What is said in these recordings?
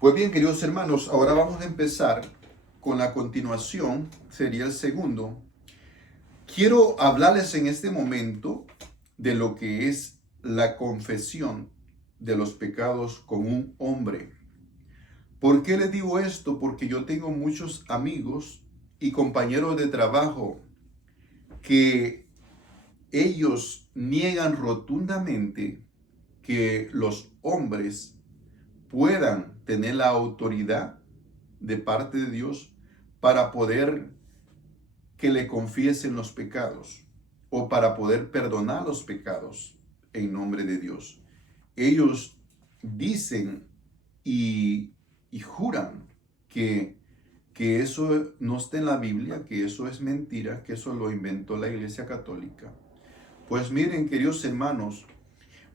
Pues bien, queridos hermanos, ahora vamos a empezar con la continuación, sería el segundo. Quiero hablarles en este momento de lo que es la confesión de los pecados con un hombre. ¿Por qué les digo esto? Porque yo tengo muchos amigos y compañeros de trabajo que ellos niegan rotundamente que los hombres puedan tener la autoridad de parte de Dios para poder que le confiesen los pecados o para poder perdonar los pecados en nombre de Dios. Ellos dicen y, y juran que, que eso no está en la Biblia, que eso es mentira, que eso lo inventó la Iglesia Católica. Pues miren, queridos hermanos,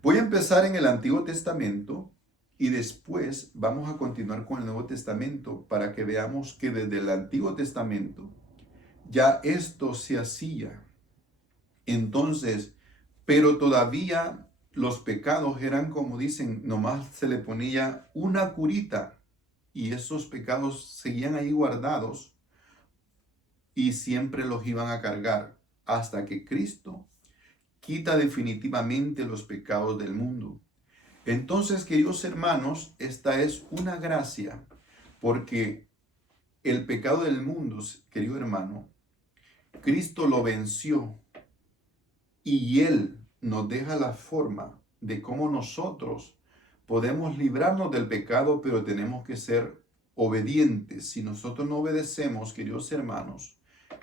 voy a empezar en el Antiguo Testamento y después vamos a continuar con el Nuevo Testamento para que veamos que desde el Antiguo Testamento ya esto se hacía. Entonces, pero todavía los pecados eran como dicen, nomás se le ponía una curita y esos pecados seguían ahí guardados y siempre los iban a cargar hasta que Cristo quita definitivamente los pecados del mundo. Entonces, queridos hermanos, esta es una gracia, porque el pecado del mundo, querido hermano, Cristo lo venció y Él nos deja la forma de cómo nosotros podemos librarnos del pecado, pero tenemos que ser obedientes. Si nosotros no obedecemos, queridos hermanos,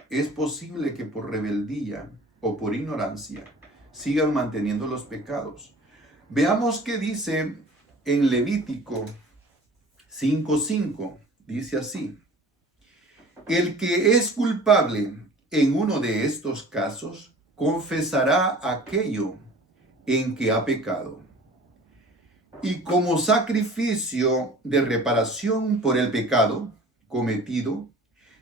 es posible que por rebeldía o por ignorancia sigan manteniendo los pecados. Veamos qué dice en Levítico 5:5. Dice así: el que es culpable en uno de estos casos confesará aquello en que ha pecado. Y como sacrificio de reparación por el pecado cometido,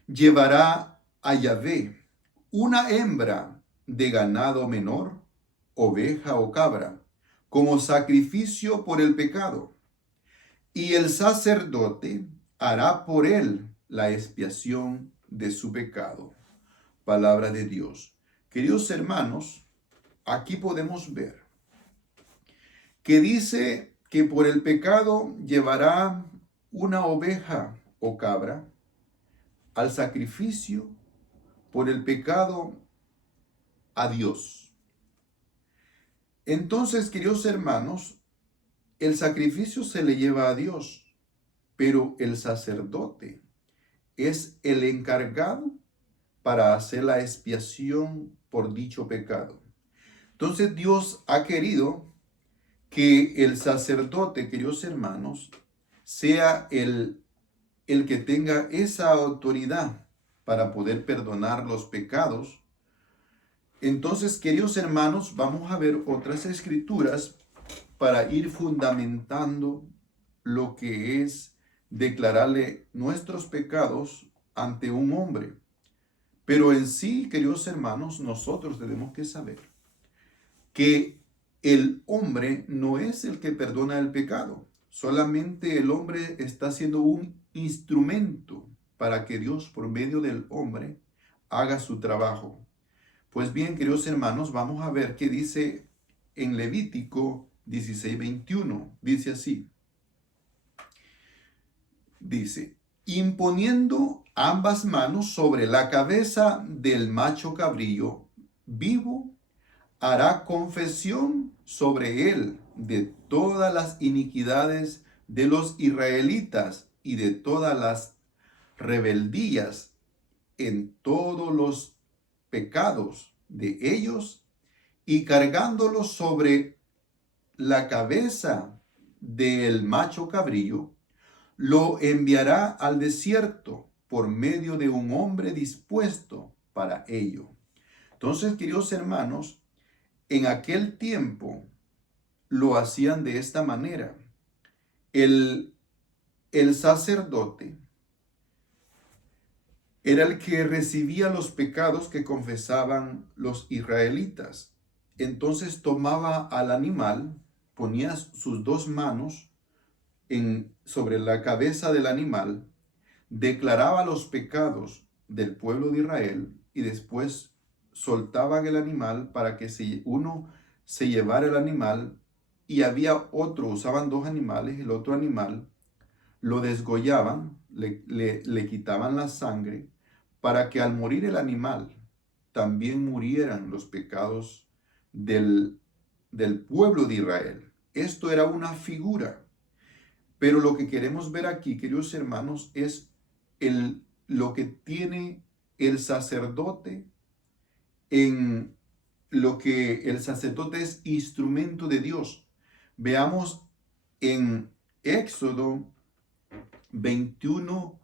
llevará a Yahvé una hembra de ganado menor, oveja o cabra, como sacrificio por el pecado. Y el sacerdote hará por él la expiación de su pecado. Palabra de Dios. Queridos hermanos, aquí podemos ver que dice que por el pecado llevará una oveja o cabra al sacrificio por el pecado a Dios. Entonces, queridos hermanos, el sacrificio se le lleva a Dios, pero el sacerdote es el encargado para hacer la expiación por dicho pecado. Entonces Dios ha querido que el sacerdote, queridos hermanos, sea el que tenga esa autoridad para poder perdonar los pecados. Entonces, queridos hermanos, vamos a ver otras escrituras para ir fundamentando lo que es declararle nuestros pecados ante un hombre. Pero en sí, queridos hermanos, nosotros tenemos que saber que el hombre no es el que perdona el pecado. Solamente el hombre está siendo un instrumento para que Dios, por medio del hombre, haga su trabajo. Pues bien, queridos hermanos, vamos a ver qué dice en Levítico 16:21. Dice así. Dice: imponiendo ambas manos sobre la cabeza del macho cabrillo vivo, hará confesión sobre él de todas las iniquidades de los israelitas y de todas las rebeldías en todos los pecados de ellos, y cargándolos sobre la cabeza del macho cabrillo, lo enviará al desierto por medio de un hombre dispuesto para ello. Entonces, queridos hermanos, en aquel tiempo lo hacían de esta manera. El, el sacerdote era el que recibía los pecados que confesaban los israelitas. Entonces tomaba al animal, ponía sus dos manos sobre la cabeza del animal, declaraba los pecados del pueblo de Israel y después soltaban el animal para que uno se llevara el animal y había otro, usaban dos animales, el otro animal lo desgollaban, le quitaban la sangre para que al morir el animal también murieran los pecados del pueblo de Israel. Esto era una figura. Pero lo que queremos ver aquí, queridos hermanos, es lo que tiene el sacerdote en lo que el sacerdote es instrumento de Dios. Veamos en Éxodo 21,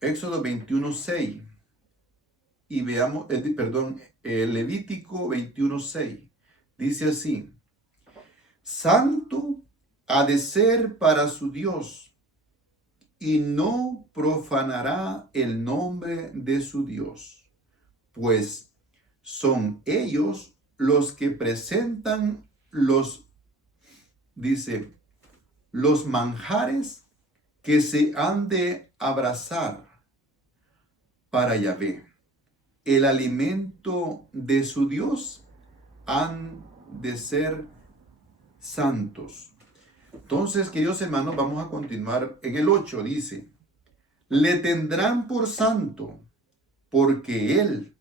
Éxodo 21:6 y veamos, Levítico 21:6. Dice así: Santo ha de ser para su Dios, y no profanará el nombre de su Dios, pues son ellos los que presentan los manjares que se han de abrazar para Yahvé. El alimento de su Dios han de ser santos. Entonces, queridos hermanos, vamos a continuar en el 8. Dice: le tendrán por santo, porque él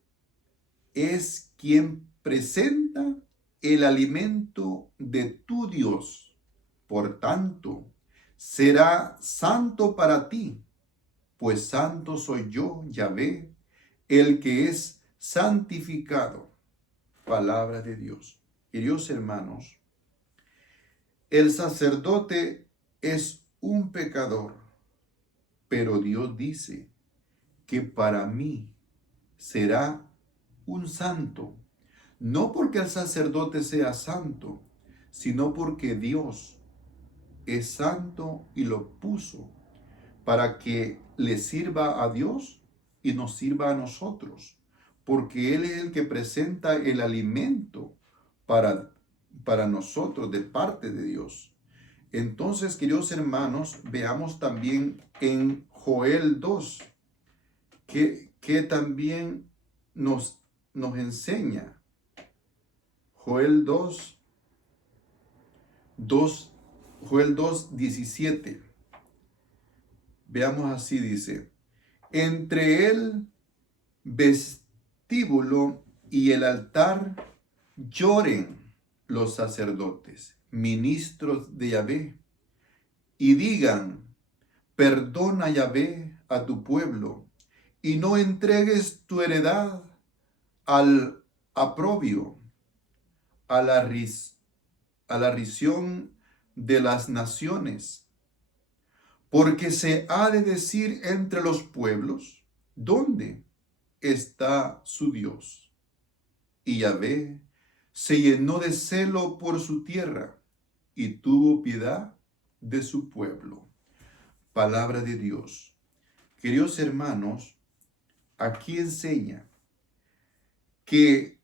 es quien presenta el alimento de tu Dios. Por tanto, será santo para ti, pues santo soy yo, Yahvé, el que es santificado. Palabra de Dios. Queridos hermanos, el sacerdote es un pecador, pero Dios dice que para mí será un santo. No porque el sacerdote sea santo, sino porque Dios es santo y lo puso para que le sirva a Dios y nos sirva a nosotros, porque Él es el que presenta el alimento para nosotros de parte de Dios. Entonces, queridos hermanos, veamos también en Joel 2, que también nos enseña. Joel 2:17. Veamos así, dice: entre el vestíbulo y el altar lloren los sacerdotes, ministros de Yahvé, y digan: perdona, Yahvé, a tu pueblo, y no entregues tu heredad al oprobio, a la risión de las naciones. Porque se ha de decir entre los pueblos: ¿dónde está su Dios? Y Yahvé se llenó de celo por su tierra y tuvo piedad de su pueblo. Palabra de Dios. Queridos hermanos, aquí enseña que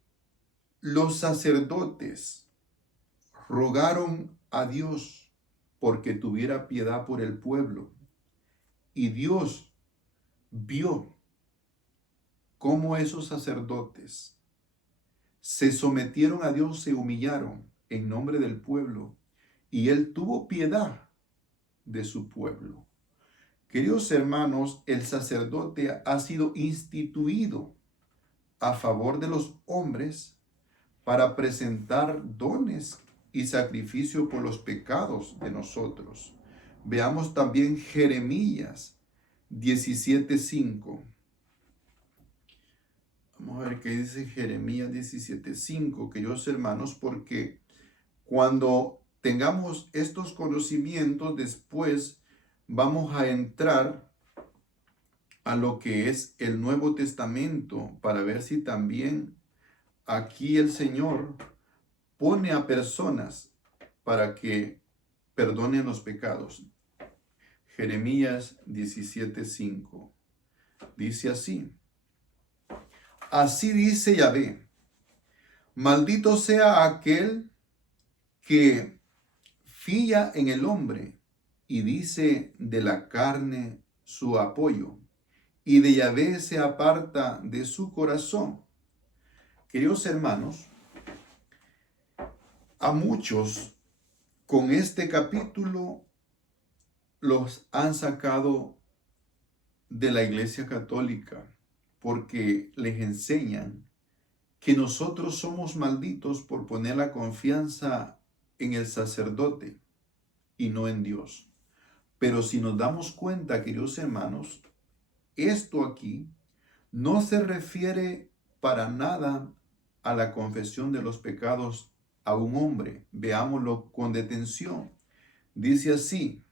los sacerdotes rogaron a Dios porque tuviera piedad por el pueblo. Y Dios vio cómo esos sacerdotes se sometieron a Dios, se humillaron en nombre del pueblo, y Él tuvo piedad de su pueblo. Queridos hermanos, el sacerdote ha sido instituido a favor de los hombres para presentar dones y sacrificio por los pecados de nosotros. Veamos también Jeremías 17:5. Vamos a ver qué dice Jeremías 17:5, queridos hermanos, porque cuando tengamos estos conocimientos, después vamos a entrar a lo que es el Nuevo Testamento para ver si también aquí el Señor pone a personas para que perdonen los pecados. Jeremías 17:5 dice así: así dice Yahvé, maldito sea aquel que confía en el hombre y dice de la carne su apoyo, y de Yahvé se aparta de su corazón. Queridos hermanos, a muchos con este capítulo los han sacado de la Iglesia Católica porque les enseñan que nosotros somos malditos por poner la confianza en el sacerdote y no en Dios. Pero si nos damos cuenta, queridos hermanos, esto aquí no se refiere para nada a la confesión de los pecados a un hombre. Veámoslo con detención. Dice así,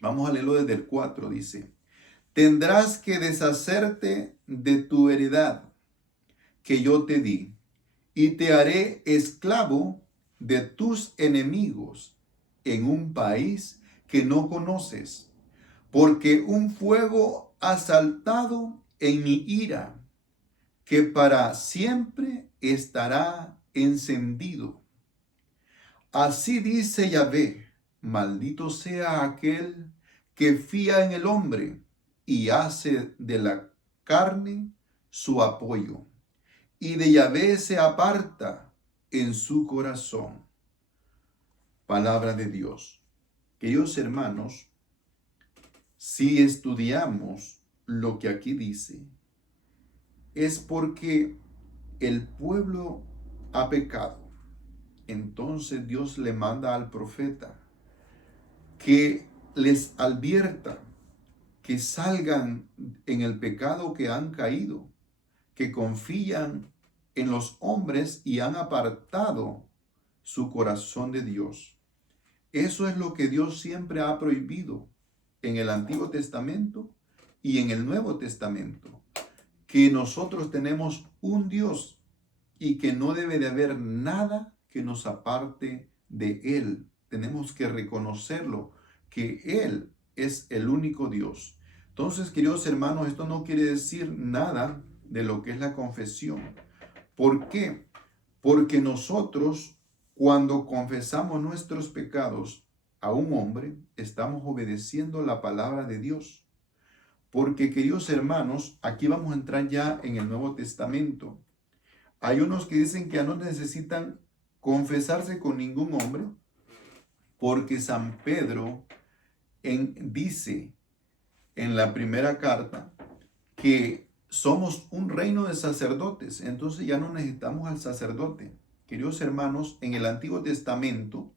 vamos a leerlo desde el 4, dice: tendrás que deshacerte de tu heredad que yo te di, y te haré esclavo de tus enemigos en un país que no conoces, porque un fuego ha saltado en mi ira, que para siempre estará encendido. Así dice Yahvé: maldito sea aquel que fía en el hombre y hace de la carne su apoyo, y de Yahvé se aparta en su corazón. Palabra de Dios. Queridos hermanos, si estudiamos lo que aquí dice, es porque el pueblo ha pecado. Entonces Dios le manda al profeta que les advierta que salgan en el pecado que han caído, que confían en los hombres y han apartado su corazón de Dios. Eso es lo que Dios siempre ha prohibido en el Antiguo Testamento y en el Nuevo Testamento, que nosotros tenemos un Dios y que no debe de haber nada que nos aparte de Él. Tenemos que reconocerlo, que Él es el único Dios. Entonces, queridos hermanos, esto no quiere decir nada de lo que es la confesión. ¿Por qué? Porque nosotros, cuando confesamos nuestros pecados a un hombre, estamos obedeciendo la palabra de Dios. Porque, queridos hermanos, aquí vamos a entrar ya en el Nuevo Testamento. Hay unos que dicen que ya no necesitan confesarse con ningún hombre, porque San Pedro dice en la primera carta que somos un reino de sacerdotes, entonces ya no necesitamos al sacerdote. Queridos hermanos, en el Antiguo Testamento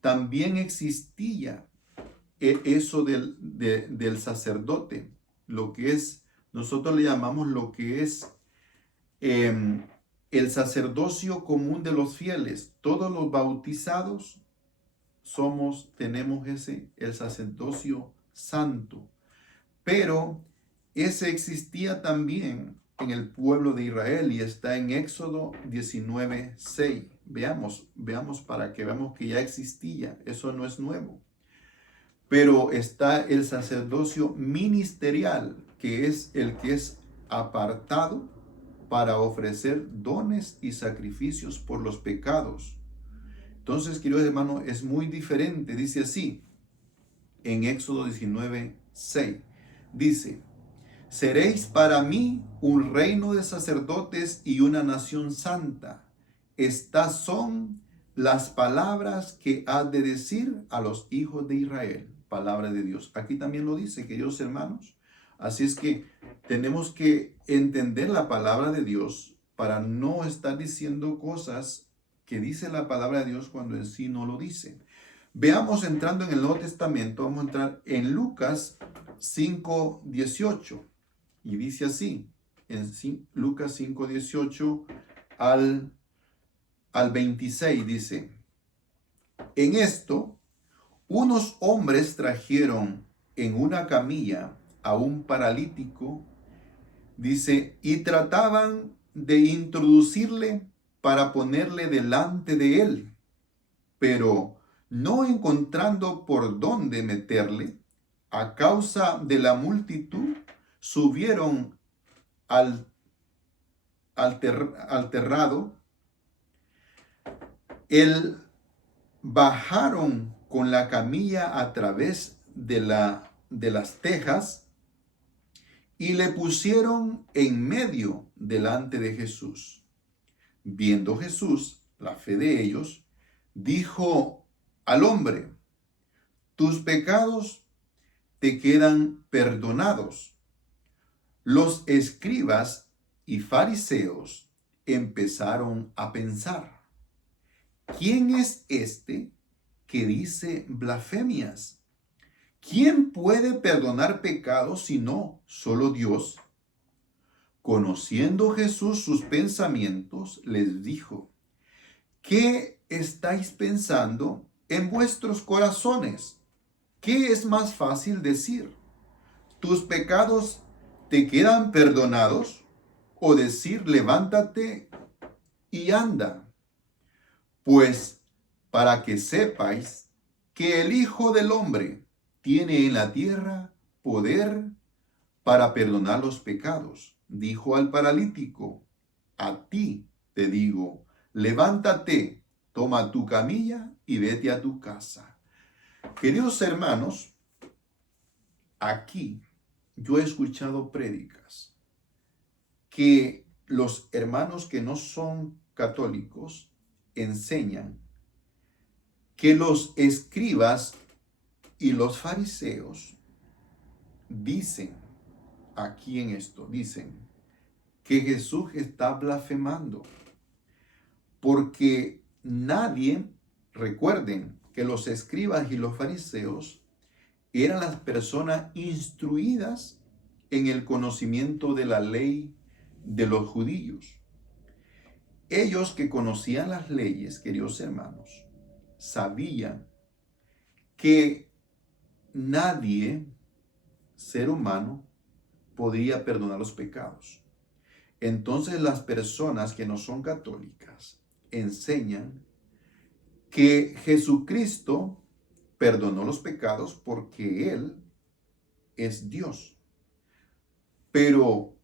también existía eso del sacerdote, lo que es, nosotros le llamamos lo que es el sacerdocio común de los fieles. Todos los bautizados tenemos el sacerdocio santo. Pero ese existía también en el pueblo de Israel y está en Éxodo 19:6. Veamos para que veamos que ya existía. Eso no es nuevo. Pero está el sacerdocio ministerial, que es el que es apartado para ofrecer dones y sacrificios por los pecados. Entonces, queridos hermanos, es muy diferente. Dice así, en Éxodo 19:6. Dice: seréis para mí un reino de sacerdotes y una nación santa. Estas son las palabras que has de decir a los hijos de Israel. Palabra de Dios. Aquí también lo dice, queridos hermanos. Así es que tenemos que entender la palabra de Dios para no estar diciendo cosas que dice la palabra de Dios cuando en sí no lo dice. Veamos, entrando en el Nuevo Testamento, vamos a entrar en Lucas 5:18. Y dice así, en Lucas 5:18 al 26, dice: en esto, unos hombres trajeron en una camilla a un paralítico, dice, y trataban de introducirle para ponerle delante de él, pero no encontrando por dónde meterle, a causa de la multitud, subieron al terrado, bajaron con la camilla a través de las tejas y le pusieron en medio delante de Jesús. Viendo Jesús la fe de ellos, dijo al hombre: tus pecados te quedan perdonados. Los escribas y fariseos empezaron a pensar: ¿quién es este que dice blasfemias? ¿Quién puede perdonar pecados sino solo Dios? Conociendo Jesús sus pensamientos, les dijo: ¿qué estáis pensando en vuestros corazones? ¿Qué es más fácil decir: tus pecados te quedan perdonados? ¿O decir: levántate y anda? Pues para que sepáis que el Hijo del Hombre tiene en la tierra poder para perdonar los pecados, dijo al paralítico: a ti te digo, levántate, toma tu camilla y vete a tu casa. Queridos hermanos, aquí yo he escuchado prédicas que los hermanos que no son católicos enseñan que los escribas y los fariseos dicen, aquí en esto, dicen que Jesús está blasfemando, porque nadie, recuerden que los escribas y los fariseos eran las personas instruidas en el conocimiento de la ley de los judíos. Ellos que conocían las leyes, queridos hermanos, sabían que nadie, ser humano, podía perdonar los pecados. Entonces las personas que no son católicas enseñan que Jesucristo perdonó los pecados porque Él es Dios. Pero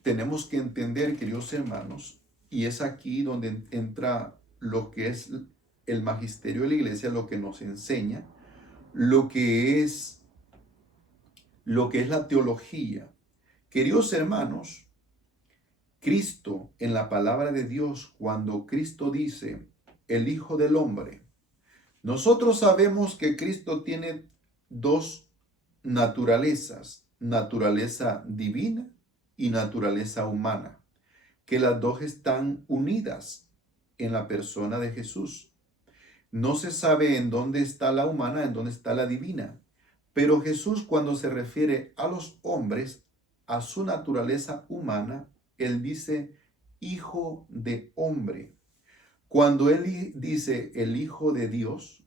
tenemos que entender, queridos hermanos, y es aquí donde entra lo que es el magisterio de la iglesia, lo que nos enseña, lo que es la teología. Queridos hermanos, Cristo en la palabra de Dios, cuando Cristo dice el Hijo del Hombre, nosotros sabemos que Cristo tiene dos naturalezas, naturaleza divina y naturaleza humana, que las dos están unidas en la persona de Jesús. No se sabe en dónde está la humana, en dónde está la divina, pero Jesús, cuando se refiere a los hombres, a su naturaleza humana, Él dice Hijo de Hombre. Cuando Él dice el Hijo de Dios,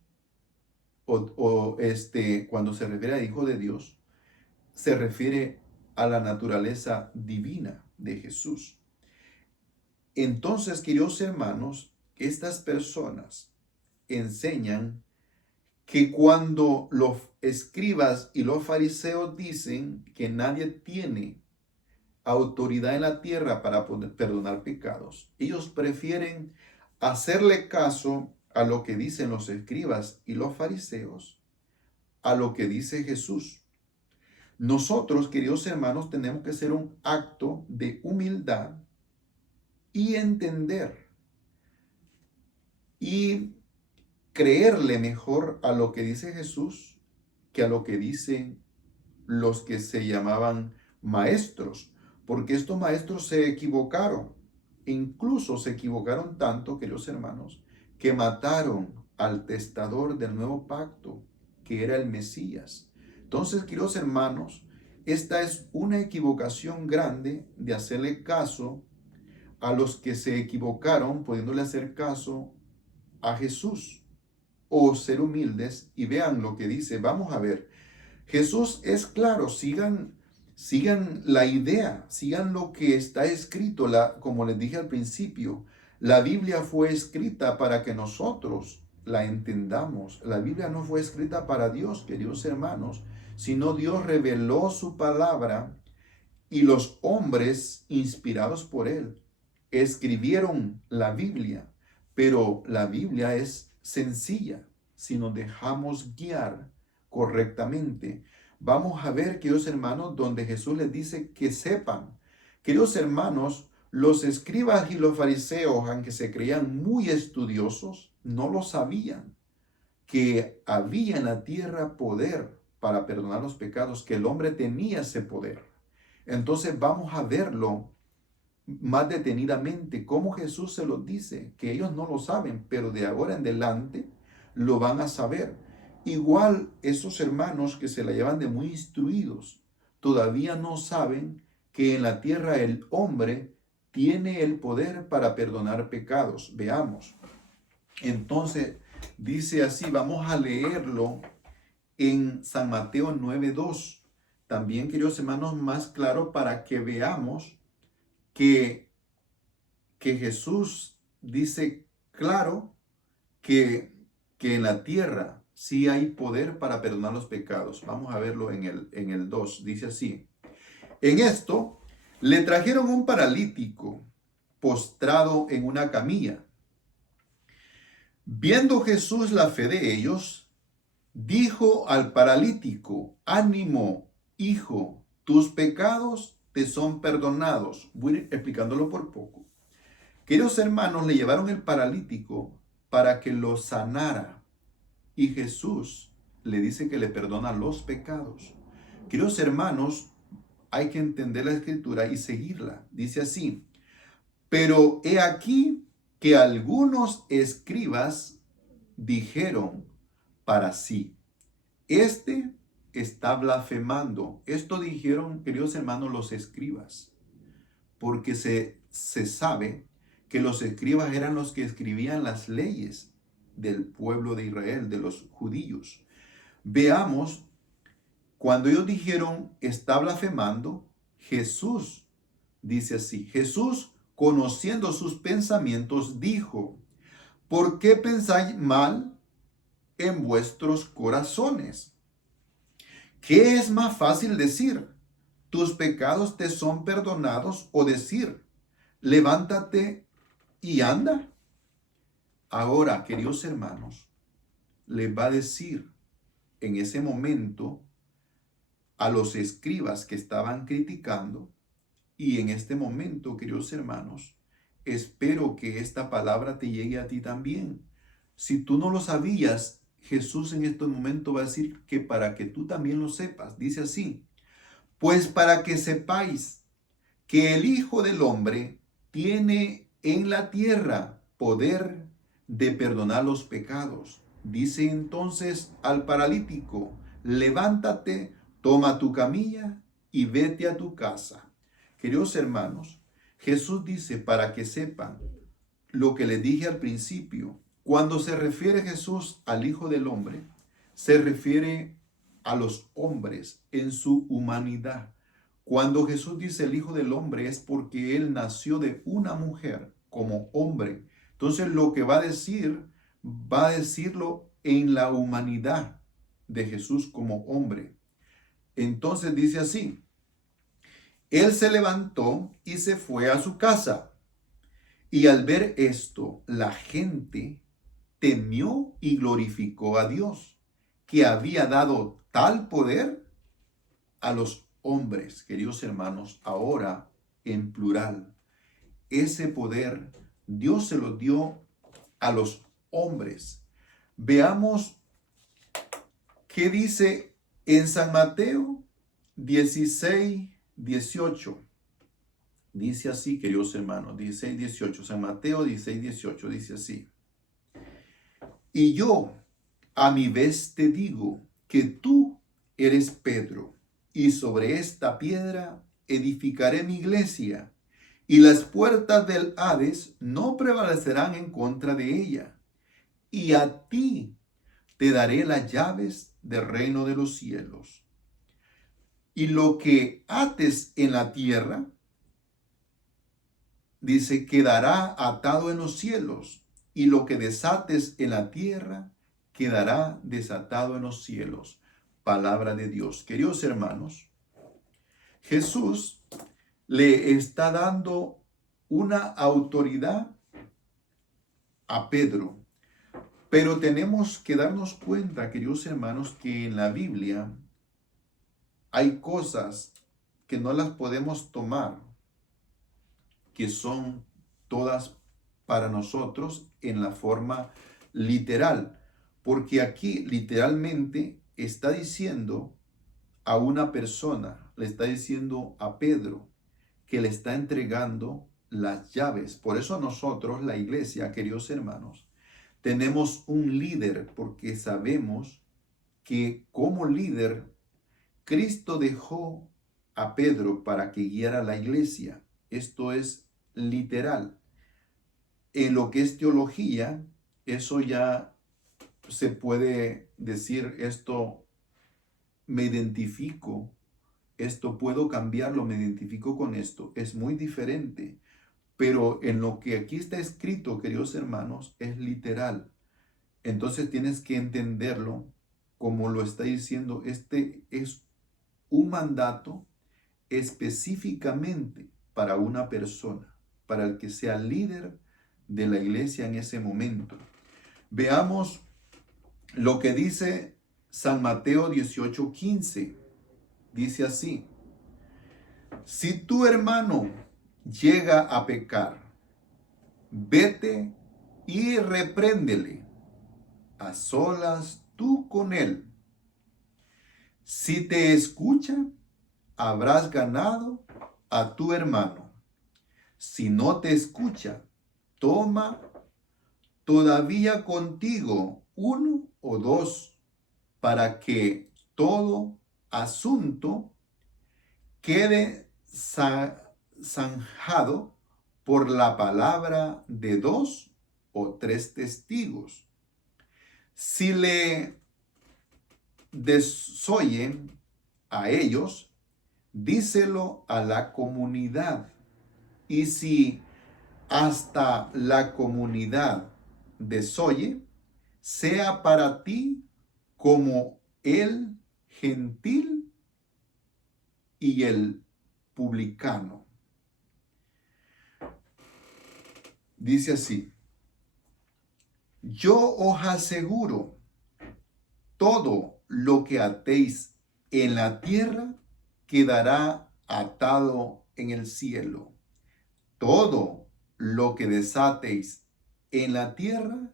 cuando se refiere al Hijo de Dios, se refiere a la naturaleza divina de Jesús. Entonces, queridos hermanos, estas personas enseñan que cuando los escribas y los fariseos dicen que nadie tiene autoridad en la tierra para poder perdonar pecados, ellos prefieren hacerle caso a lo que dicen los escribas y los fariseos, a lo que dice Jesús. Nosotros, queridos hermanos, tenemos que hacer un acto de humildad y entender y creerle mejor a lo que dice Jesús que a lo que dicen los que se llamaban maestros, porque estos maestros se equivocaron. Incluso se equivocaron tanto, queridos hermanos, que mataron al testador del nuevo pacto, que era el Mesías. Entonces, queridos hermanos, esta es una equivocación grande de hacerle caso a los que se equivocaron, pudiéndole hacer caso a Jesús, o ser humildes y vean lo que dice. Vamos a ver, Jesús es claro, sigan la idea, sigan lo que está escrito, como les dije al principio, la Biblia fue escrita para que nosotros la entendamos. La Biblia no fue escrita para Dios, queridos hermanos, sino Dios reveló su palabra y los hombres inspirados por Él escribieron la Biblia, pero la Biblia es sencilla, si nos dejamos guiar correctamente. Vamos a ver, queridos hermanos, donde Jesús les dice que sepan. Queridos hermanos, los escribas y los fariseos, aunque se creían muy estudiosos, no lo sabían, que había en la tierra poder para perdonar los pecados, que el hombre tenía ese poder. Entonces vamos a verlo más detenidamente, cómo Jesús se los dice, que ellos no lo saben, pero de ahora en adelante lo van a saber. Igual esos hermanos que se la llevan de muy instruidos, todavía no saben que en la tierra el hombre tiene el poder para perdonar pecados. Veamos. Entonces, dice así, vamos a leerlo en San Mateo 9:2. También, queridos hermanos, más claro para que veamos que Jesús dice claro que en la tierra sí hay poder para perdonar los pecados. Vamos a verlo en el 2. Dice así. En esto le trajeron un paralítico postrado en una camilla. Viendo Jesús la fe de ellos, dijo al paralítico: ánimo, hijo, tus pecados te son perdonados. Voy a ir explicándolo por poco. Queridos hermanos, le llevaron el paralítico para que lo sanara. Y Jesús le dice que le perdona los pecados. Queridos hermanos, hay que entender la escritura y seguirla. Dice así: pero he aquí que algunos escribas dijeron para sí: este está blasfemando. Esto dijeron, queridos hermanos, los escribas, porque se sabe que los escribas eran los que escribían las leyes del pueblo de Israel, de los judíos. Veamos, cuando ellos dijeron está blasfemando, Jesús dice así: Jesús, conociendo sus pensamientos, dijo: ¿por qué pensáis mal en vuestros corazones? ¿Qué es más fácil decir: tus pecados te son perdonados, o decir: levántate y anda? Ahora, queridos hermanos, les va a decir en ese momento a los escribas que estaban criticando, y en este momento, queridos hermanos, espero que esta palabra te llegue a ti también. Si tú no lo sabías, Jesús en este momento va a decir que para que tú también lo sepas. Dice así: pues para que sepáis que el Hijo del Hombre tiene en la tierra poder de perdonar los pecados. Dice entonces al paralítico: levántate, toma tu camilla y vete a tu casa. Queridos hermanos, Jesús dice para que sepan lo que les dije al principio. Cuando se refiere Jesús al Hijo del Hombre, se refiere a los hombres en su humanidad. Cuando Jesús dice el Hijo del Hombre es porque Él nació de una mujer como hombre. Entonces lo que va a decirlo en la humanidad de Jesús como hombre. Entonces dice así: Él se levantó y se fue a su casa. Y al ver esto, la gente temió y glorificó a Dios, que había dado tal poder a los hombres. Queridos hermanos, ahora en plural, ese poder Dios se lo dio a los hombres. Veamos qué dice en San Mateo 16:18. Dice así, queridos hermanos, 16:18. San Mateo 16:18 dice así: y yo a mi vez te digo que tú eres Pedro, y sobre esta piedra edificaré mi iglesia, y las puertas del Hades no prevalecerán en contra de ella. Y a ti te daré las llaves del reino de los cielos. Y lo que ates en la tierra, dice, quedará atado en los cielos, y lo que desates en la tierra quedará desatado en los cielos. Palabra de Dios. Queridos hermanos, Jesús le está dando una autoridad a Pedro Pero tenemos que darnos cuenta, queridos hermanos, que en la Biblia hay cosas que no las podemos tomar, que son todas para nosotros en la forma literal. Porque aquí literalmente está diciendo a una persona, le está diciendo a Pedro, que le está entregando las llaves. Por eso nosotros, la iglesia, queridos hermanos, tenemos un líder, porque sabemos que como líder, Cristo dejó a Pedro para que guiara la iglesia. Esto es literal. En lo que es teología, eso ya se puede decir, esto me identifico, esto puedo cambiarlo, me identifico con esto. Es muy diferente. Pero en lo que aquí está escrito, queridos hermanos, es literal. Entonces tienes que entenderlo como lo está diciendo. Este es un mandato específicamente para una persona, para el que sea líder de la iglesia en ese momento. Veamos lo que dice San Mateo 18:15. Dice así: si tu hermano llega a pecar, vete y repréndele a solas tú con él. Si te escucha, habrás ganado a tu hermano. Si no te escucha, toma todavía contigo uno o dos, para que todo asunto quede zanjado por la palabra de dos o tres testigos. Si le desoyen a ellos, díselo a la comunidad. Y si hasta la comunidad desoye, sea para ti como el gentil y el publicano. Dice así: yo os aseguro, todo lo que atéis en la tierra quedará atado en el cielo. Todo lo que desatéis en la tierra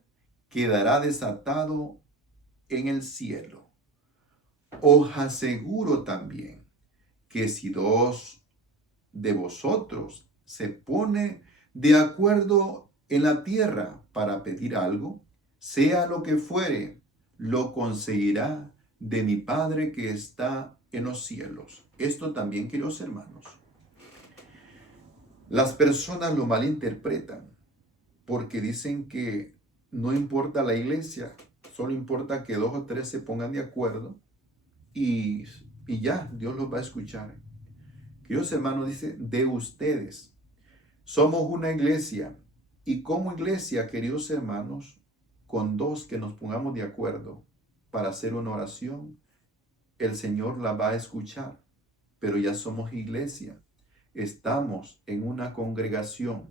quedará desatado en el cielo. Os aseguro también que si dos de vosotros se pone de acuerdo en la tierra para pedir algo, sea lo que fuere, lo conseguirá de mi Padre que está en los cielos. Esto también, queridos hermanos, las personas lo malinterpretan porque dicen que no importa la iglesia, solo importa que dos o tres se pongan de acuerdo y ya, Dios los va a escuchar. Queridos hermanos, dice, de ustedes. Somos una iglesia y como iglesia, queridos hermanos, con dos que nos pongamos de acuerdo para hacer una oración, el Señor la va a escuchar. Pero ya somos iglesia, estamos en una congregación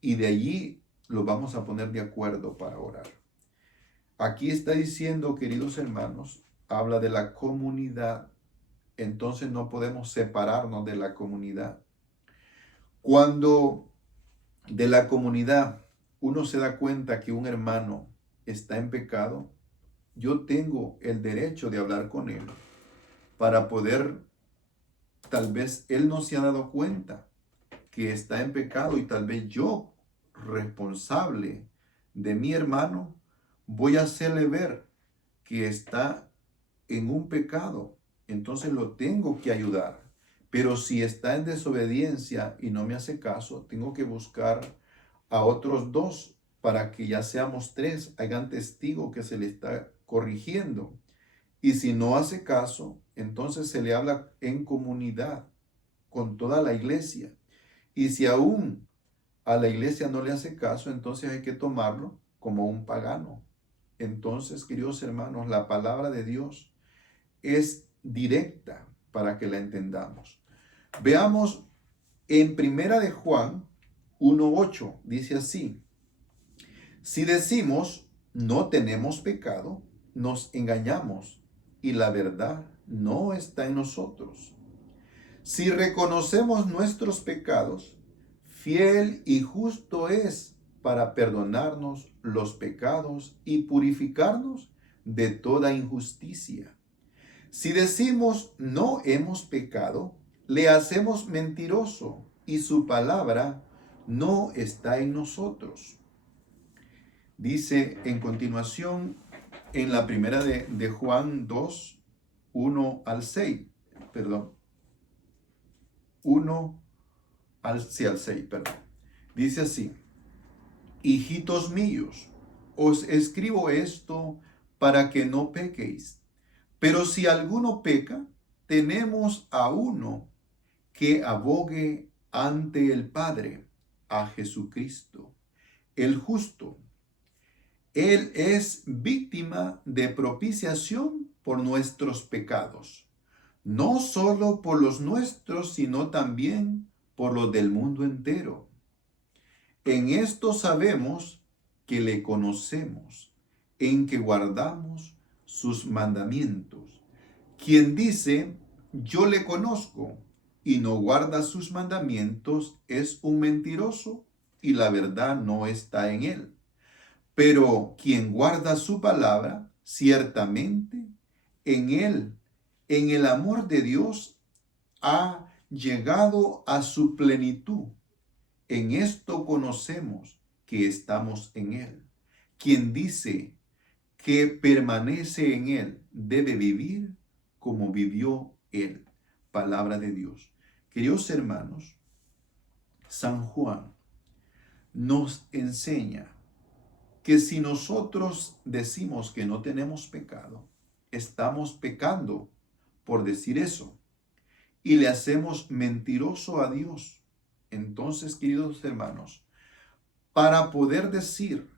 y de allí los vamos a poner de acuerdo para orar. Aquí está diciendo, queridos hermanos, habla de la comunidad. Entonces no podemos separarnos de la comunidad. Cuando de la comunidad uno se da cuenta que un hermano está en pecado, yo tengo el derecho de hablar con él para poder, tal vez él no se ha dado cuenta que está en pecado y tal vez yo, responsable de mi hermano, voy a hacerle ver que está en un pecado. Entonces lo tengo que ayudar. Pero si está en desobediencia y no me hace caso, tengo que buscar a otros dos para que ya seamos tres, hagan testigo que se le está corrigiendo. Y si no hace caso, entonces se le habla en comunidad con toda la iglesia. Y si aún a la iglesia no le hace caso, entonces hay que tomarlo como un pagano. Entonces, queridos hermanos, la palabra de Dios es directa para que la entendamos. Veamos en Primera de Juan 1:8, dice así: si decimos no tenemos pecado, nos engañamos y la verdad no está en nosotros. Si reconocemos nuestros pecados, fiel y justo es para perdonarnos los pecados y purificarnos de toda injusticia. Si decimos no hemos pecado, le hacemos mentiroso y su palabra no está en nosotros. Dice en continuación en la primera de Juan 2, 1 al 6, perdón, 1 al 6, perdón. Dice así: hijitos míos, os escribo esto para que no pequéis. Pero si alguno peca, tenemos a uno que abogue ante el Padre, a Jesucristo, el justo. Él es víctima de propiciación por nuestros pecados, no solo por los nuestros, sino también por los del mundo entero. En esto sabemos que le conocemos, en que guardamos sus mandamientos. Quien dice, yo le conozco, y no guarda sus mandamientos, es un mentiroso, y la verdad no está en él. Pero quien guarda su palabra, ciertamente, en el amor de Dios, ha llegado a su plenitud. En esto conocemos que estamos en Él. Quien dice que permanece en Él debe vivir como vivió Él. Palabra de Dios. Queridos hermanos, San Juan nos enseña que si nosotros decimos que no tenemos pecado, estamos pecando por decir eso y le hacemos mentiroso a Dios. Entonces, queridos hermanos, para poder decir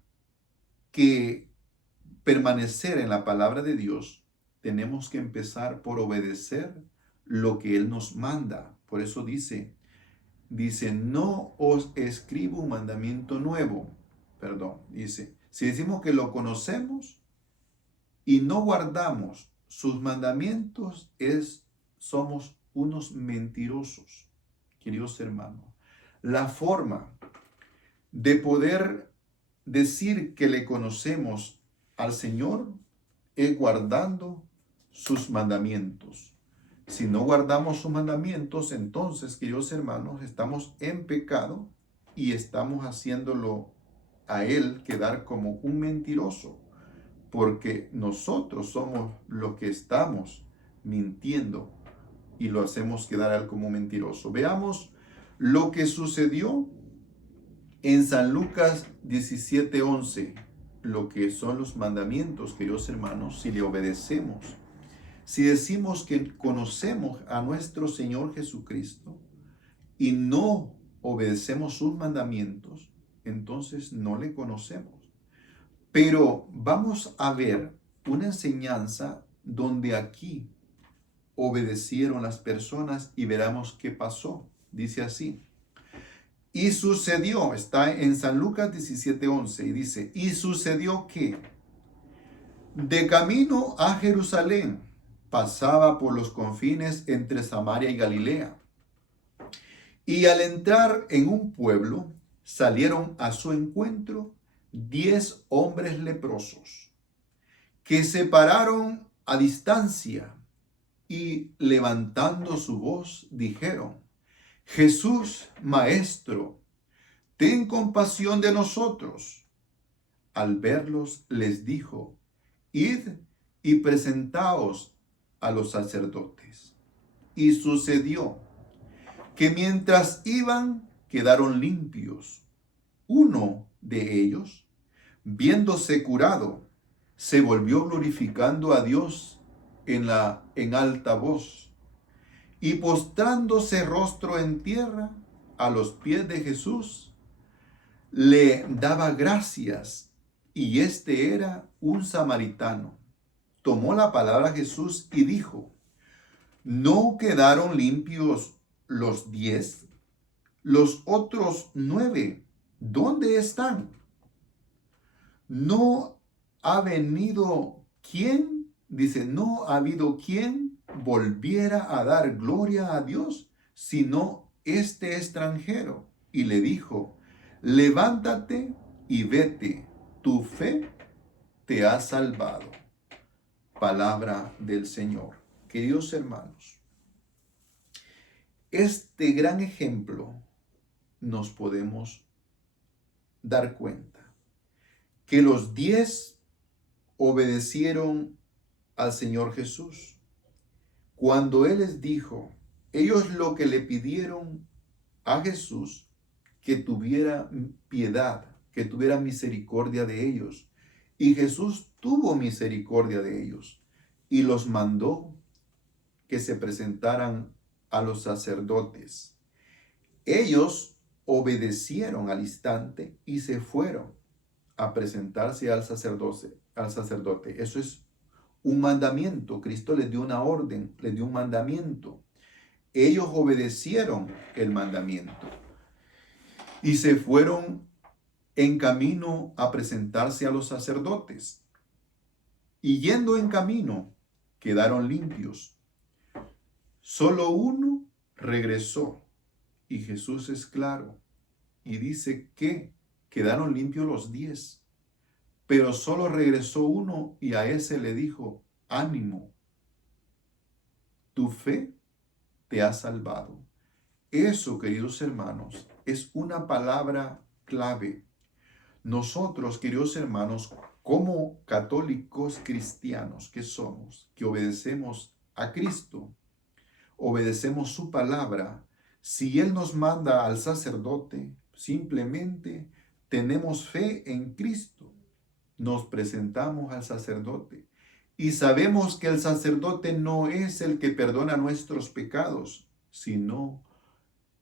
que permanecer en la palabra de Dios, tenemos que empezar por obedecer lo que Él nos manda. Por eso dice, no os escribo un mandamiento nuevo. Dice, si decimos que lo conocemos y no guardamos sus mandamientos, somos unos mentirosos, queridos hermanos. La forma de poder decir que le conocemos al Señor es guardando sus mandamientos. Si no guardamos sus mandamientos, entonces, queridos hermanos, estamos en pecado y estamos haciéndolo a Él quedar como un mentiroso, porque nosotros somos los que estamos mintiendo y lo hacemos quedar a Él como mentiroso. Veamos lo que sucedió en San Lucas 17:11, lo que son los mandamientos, queridos hermanos, si le obedecemos. Si decimos que conocemos a nuestro Señor Jesucristo y no obedecemos sus mandamientos, entonces no le conocemos. Pero vamos a ver una enseñanza donde aquí obedecieron las personas y veremos qué pasó. Dice así: y sucedió, está en San Lucas 17:11, y dice, y sucedió que de camino a Jerusalén pasaba por los confines entre Samaria y Galilea. Y al entrar en un pueblo, salieron a su encuentro 10 hombres leprosos, que se pararon a distancia y levantando su voz dijeron, Jesús, Maestro, ten compasión de nosotros. Al verlos les dijo, id y presentaos a los sacerdotes. Y sucedió que mientras iban, quedaron limpios. Uno de ellos, viéndose curado, se volvió glorificando a Dios en alta voz, y postrándose rostro en tierra a los pies de Jesús, le daba gracias. Y este era un samaritano. Tomó la palabra Jesús y dijo, ¿no quedaron limpios los 10? Los otros 9, ¿dónde están? ¿No ha venido quien, dice, no ha habido quien volviera a dar gloria a Dios, sino este extranjero. Y le dijo, levántate y vete, tu fe te ha salvado. Palabra del Señor. Queridos hermanos, este gran ejemplo nos podemos dar cuenta que los 10 obedecieron al Señor Jesús. Cuando Él les dijo, ellos lo que le pidieron a Jesús, que tuviera piedad, que tuviera misericordia de ellos. Y Jesús tuvo misericordia de ellos y los mandó que se presentaran a los sacerdotes. Ellos obedecieron al instante y se fueron a presentarse al sacerdote. Eso es un mandamiento. Cristo les dio una orden, les dio un mandamiento. Ellos obedecieron el mandamiento y se fueron en camino a presentarse a los sacerdotes. Y yendo en camino, quedaron limpios. Solo uno regresó. Y Jesús es claro y dice que quedaron limpios los 10. Pero solo regresó uno y a ese le dijo, ánimo, tu fe te ha salvado. Eso, queridos hermanos, es una palabra clave. Nosotros, queridos hermanos, como católicos cristianos que somos, que obedecemos a Cristo, obedecemos su palabra, si Él nos manda al sacerdote, simplemente tenemos fe en Cristo. Nos presentamos al sacerdote y sabemos que el sacerdote no es el que perdona nuestros pecados, sino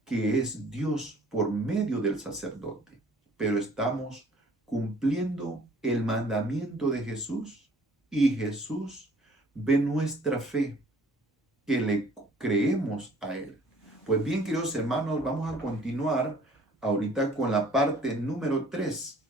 que es Dios por medio del sacerdote. Pero estamos cumpliendo el mandamiento de Jesús y Jesús ve nuestra fe, que le creemos a Él. Pues bien, queridos hermanos, vamos a continuar ahorita con la parte número 3